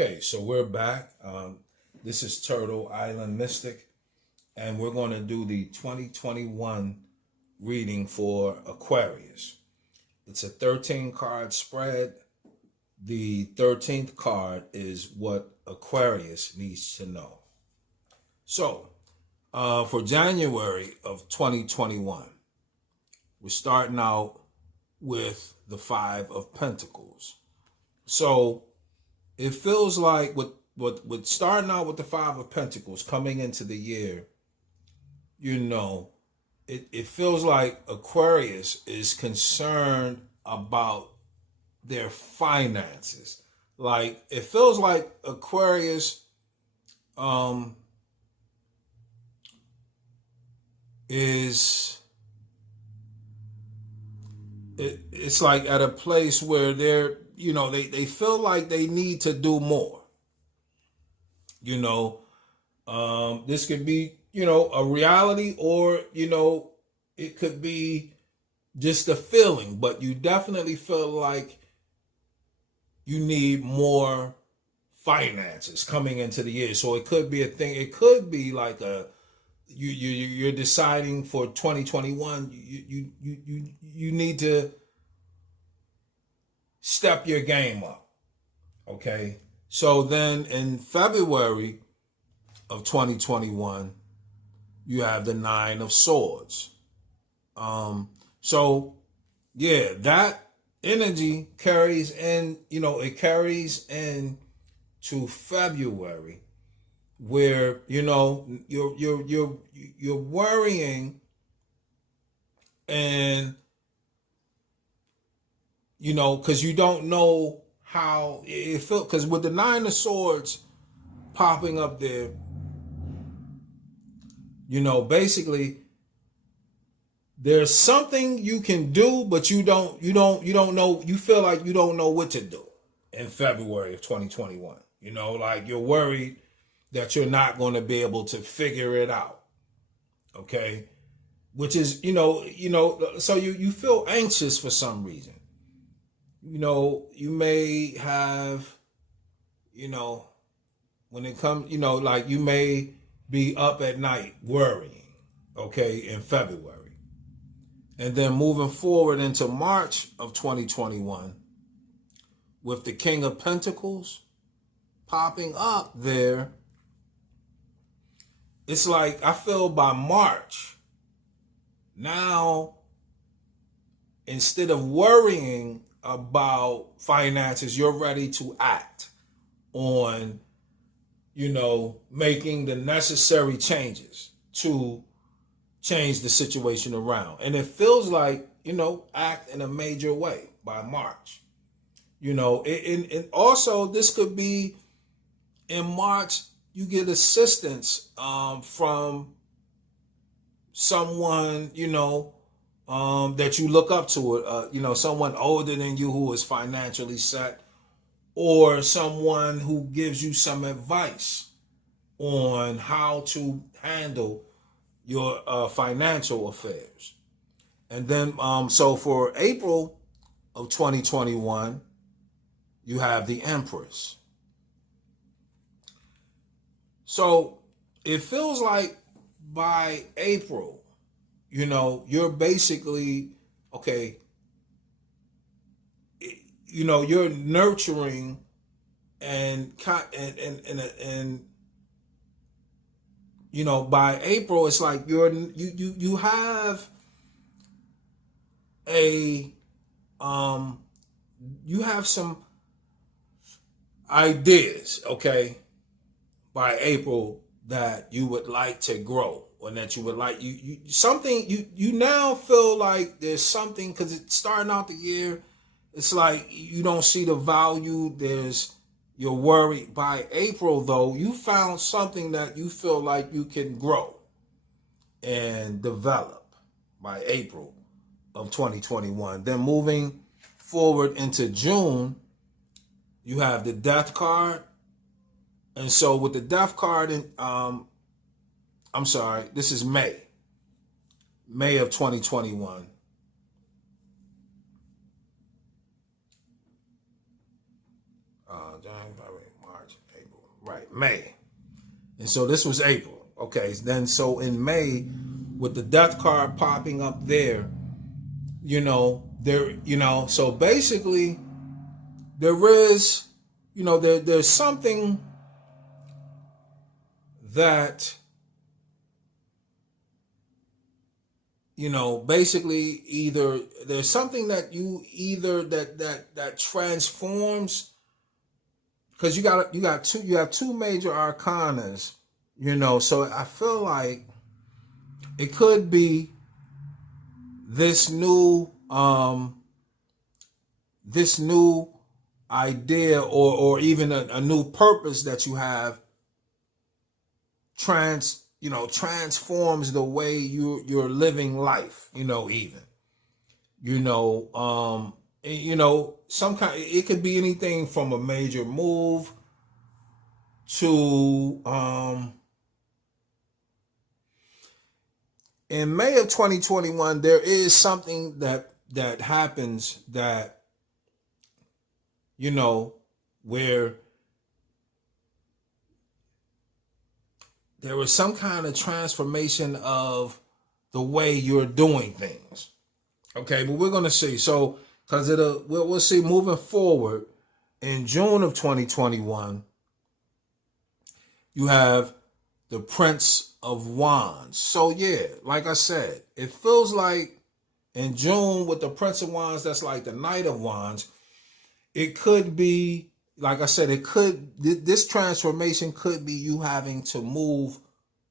Okay, so we're back. This is Turtle Island Mystic, and we're going to do the 2021 reading for Aquarius. It's a 13 card spread. The 13th card is what Aquarius needs to know. So, for January of 2021, we're starting out with the Five of Pentacles. So, it feels like with starting out with the Five of Pentacles coming into the year, it feels like Aquarius is concerned about their finances. Like it feels like Aquarius it's like at a place where they feel like they need to do more. This could be, a reality, or, it could be just a feeling, but you definitely feel like you need more finances coming into the year. So it could be a thing. It could be like you're deciding for 2021, you need to step your game up. Okay. So then in February of 2021, you have the Nine of Swords. So yeah, that energy carries in, it carries in to February, where you're worrying, and because you don't know how it feels. Because with the Nine of Swords popping up there, basically there's something you can do, but you don't know. You feel like you don't know what to do in February of 2021. Like you're worried that you're not going to be able to figure it out. Okay, which is so you feel anxious for some reason. You may have, when it comes, like you may be up at night worrying, okay, in February. And then moving forward into March of 2021, with the King of Pentacles popping up there, it's like I feel by March, now, instead of worrying about finances, you're ready to act on, making the necessary changes to change the situation around. And it feels like, act in a major way by March. And also this could be in March, you get assistance from someone, that you look up to, someone older than you who is financially set, or someone who gives you some advice on how to handle your financial affairs. And then, so for April of 2021, you have the Empress. So it feels like by April, you're basically, okay, you're nurturing and by April, it's like you have a you have some ideas, okay, by April that you would like to grow, or that you would like something you now feel like there's something, because it's starting out the year, it's like you don't see the value. You're worried. By April, though, you found something that you feel like you can grow and develop by April of 2021. Then moving forward into June, you have the Death card. And so with the Death card, this is May of 2021. January, February, March. right, May. And so this was April. Okay, then so in May, with the death card popping up there, so basically there is, there's something that, basically either there's something that you either that transforms, because you have two major arcanas, so I feel like it could be this new idea, or even a new purpose that you have transforms the way you're living life, even some kind, it could be anything from a major move to in May of 2021, there is something that happens that, where there was some kind of transformation of the way you're doing things. Okay, but we're gonna see. So, because we'll see moving forward in June of 2021, you have the Prince of Wands. So yeah, like I said, it feels like in June with the Prince of Wands, that's like the Knight of Wands. It could be, like I said, this transformation could be you having to move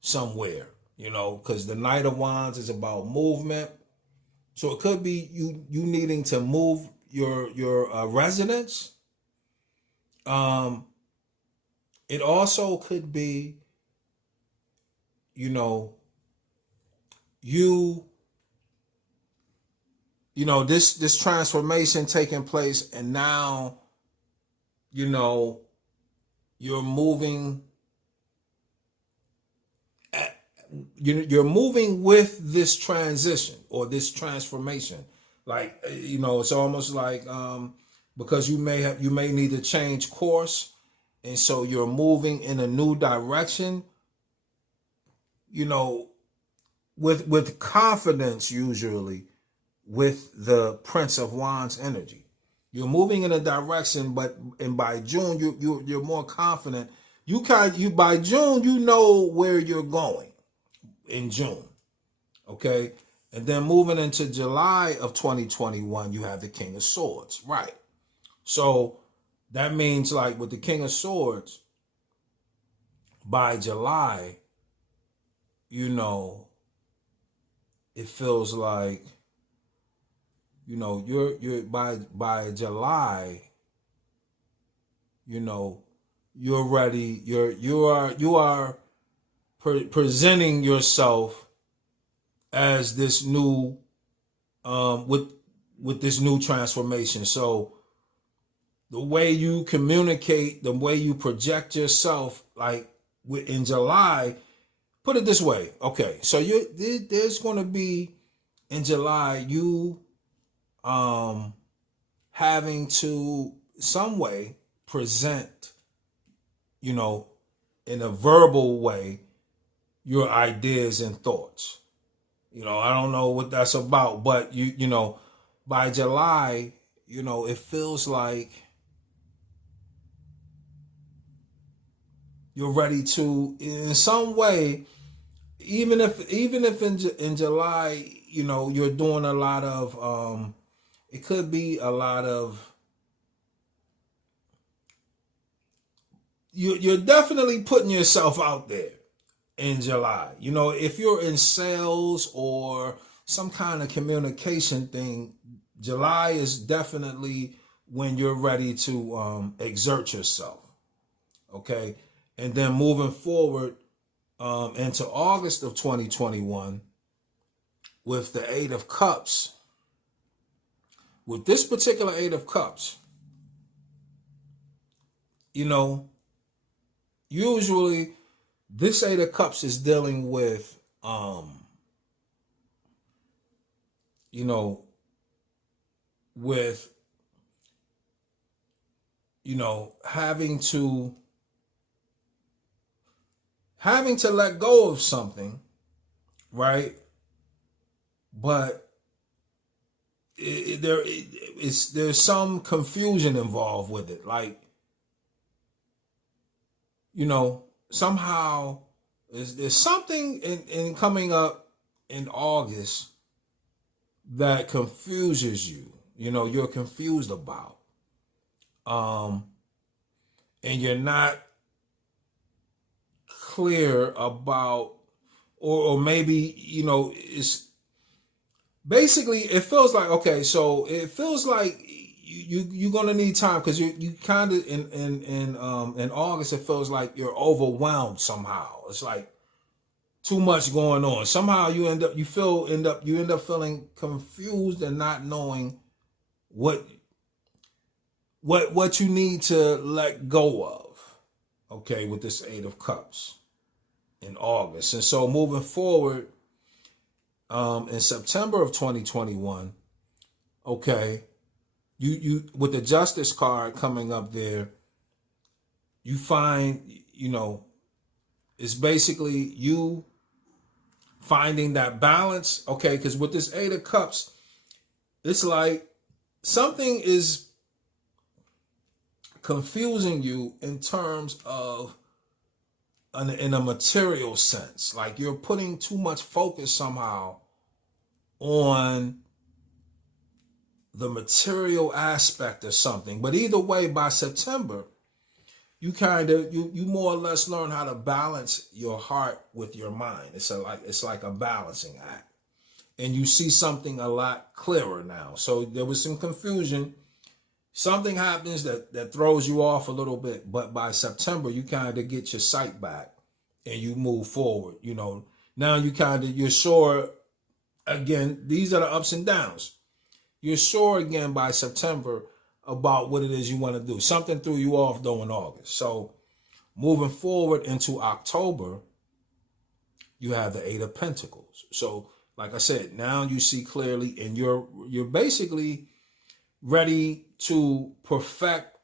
somewhere, because the Knight of Wands is about movement. So it could be you needing to move your residence. It also could be, this transformation taking place, and now, you're moving. You're moving with this transition or this transformation, like it's almost like because you may need to change course, and so you're moving in a new direction. With confidence, usually with the Prince of Wands energy, you're moving in a direction, and by June you're more confident. By June you know where you're going. In June, okay, and then moving into July of 2021, you have the King of Swords, right? So that means, like with the King of Swords, by July, it feels like, you're by July, you're ready. You are presenting yourself as this new with this new transformation. So the way you communicate, the way you project yourself, like in July, put it this way. Okay, so there's going to be in July you having to some way present, in a verbal way, your ideas and thoughts. I don't know what that's about, but by July, it feels like you're ready to, in some way, even if in July, you're doing a lot of, it could be a lot of, you're definitely putting yourself out there in July. If you're in sales or some kind of communication thing, July is definitely when you're ready to exert yourself. Okay. And then moving forward into August of 2021 with the Eight of Cups, with this particular Eight of Cups, usually this Eight of Cups is dealing with, having to having to let go of something, right? But there's some confusion involved with it. Like, somehow there's something in coming up in August that confuses you. You're confused about. And you're not clear about, or maybe, it's basically, it feels like, okay, so it feels like you're gonna need time, because you kind of in August, it feels like you're overwhelmed somehow. It's like too much going on. Somehow you end up feeling confused and not knowing what you need to let go of. Okay, with this Eight of Cups in August. And so moving forward, in September of 2021, okay, you with the Justice card coming up there, you find, it's basically you finding that balance, okay, because with this Eight of Cups, it's like something is confusing you in terms of in a material sense. Like you're putting too much focus somehow on the material aspect of something. But either way, by September, you you more or less learn how to balance your heart with your mind. It's like a balancing act. And you see something a lot clearer now. So there was some confusion. Something happens that throws you off a little bit, but by September, you kind of get your sight back and you move forward. Now you're sure again. These are the ups and downs. You're sure again by September about what it is you want to do. Something threw you off though in August. So moving forward into October, you have the Eight of Pentacles. So like I said, now you see clearly, and you're basically ready to perfect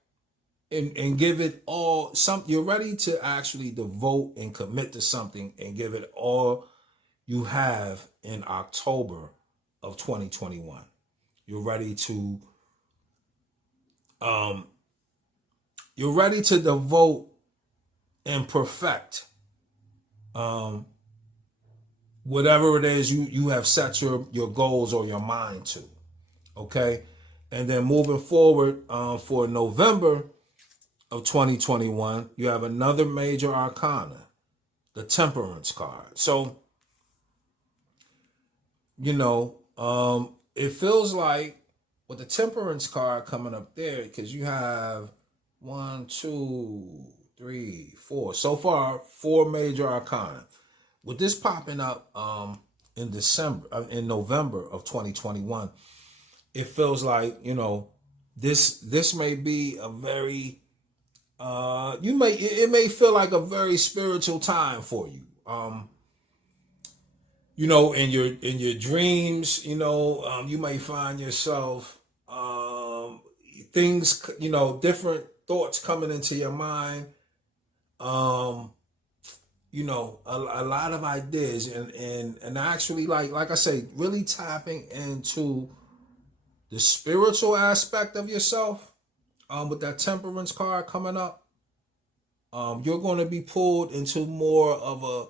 and give it all. You're ready to actually devote and commit to something and give it all you have in October of 2021. You're ready to devote and perfect whatever it is you have set your goals or your mind to. Okay. And then moving forward, for November of 2021, you have another major arcana, the Temperance card. So, it feels like with the Temperance card coming up there, because you have 1, 2, 3, 4. So far, 4 major arcana. With this popping up in November of 2021, it feels like, this may be a very it may feel like a very spiritual time for you. In your dreams, you may find yourself things, different thoughts coming into your mind. A lot of ideas and actually like I say, really tapping into the spiritual aspect of yourself. With that Temperance card coming up, you're going to be pulled into more of a,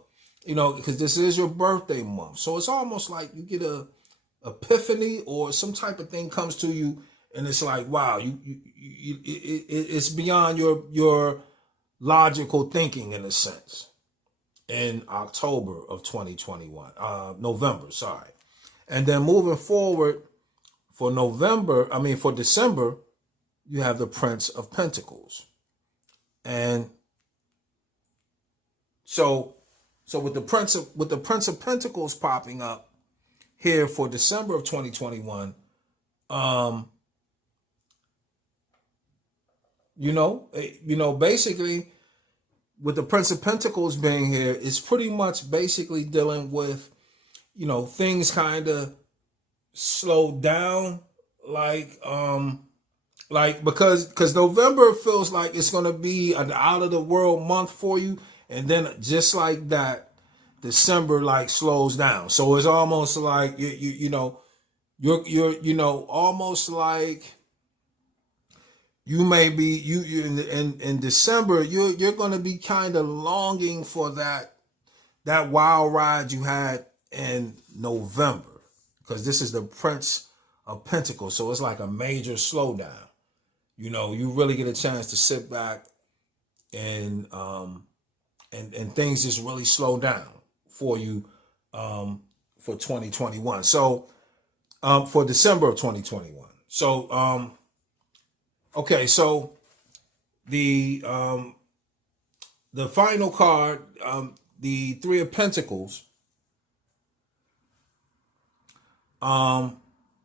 because this is your birthday month. So it's almost like you get a epiphany or some type of thing comes to you, and it's like, wow, it's beyond your logical thinking in a sense. In October of 2021, November, sorry. And then moving forward for December, you have the Prince of Pentacles. And so with the Prince of Pentacles popping up here for December of 2021, basically with the Prince of Pentacles being here, it's pretty much basically dealing with, things kind of slowed down, because November feels like it's going to be an out of the world month for you. And then just like that, December like slows down. So it's almost like you're almost like you may be you in December you're going to be kind of longing for that wild ride you had in November, because this is the Prince of Pentacles. So it's like a major slowdown. You really get a chance to sit back and things just really slow down for you for 2021. So for December of 2021. So okay, so the final card, the Three of Pentacles.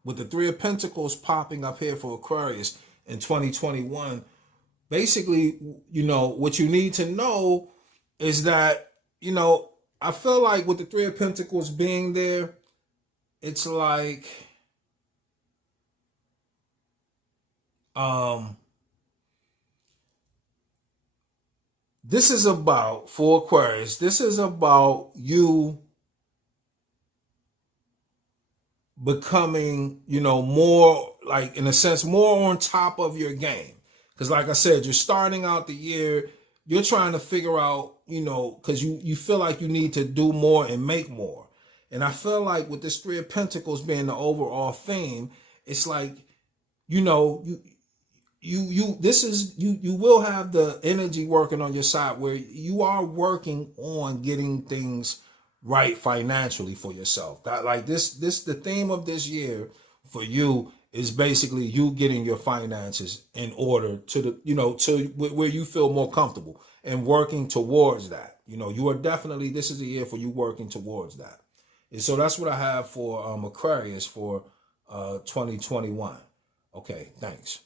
With the Three of Pentacles popping up here for Aquarius in 2021, basically, what you need to know is that, I feel like with the Three of Pentacles being there, it's like, this is about, for Aquarius, this is about you becoming, more, like, in a sense, more on top of your game. Because like I said, you're starting out the year, you're trying to figure out, because you feel like you need to do more and make more. And I feel like with this Three of Pentacles being the overall theme, it's like, you will have the energy working on your side where you are working on getting things right financially for yourself. That, like, this the theme of this year for you is basically you getting your finances in order to to where you feel more comfortable and working towards that. You are definitely, this is a year for you working towards that. And so that's what I have for Aquarius for 2021. Okay, thanks.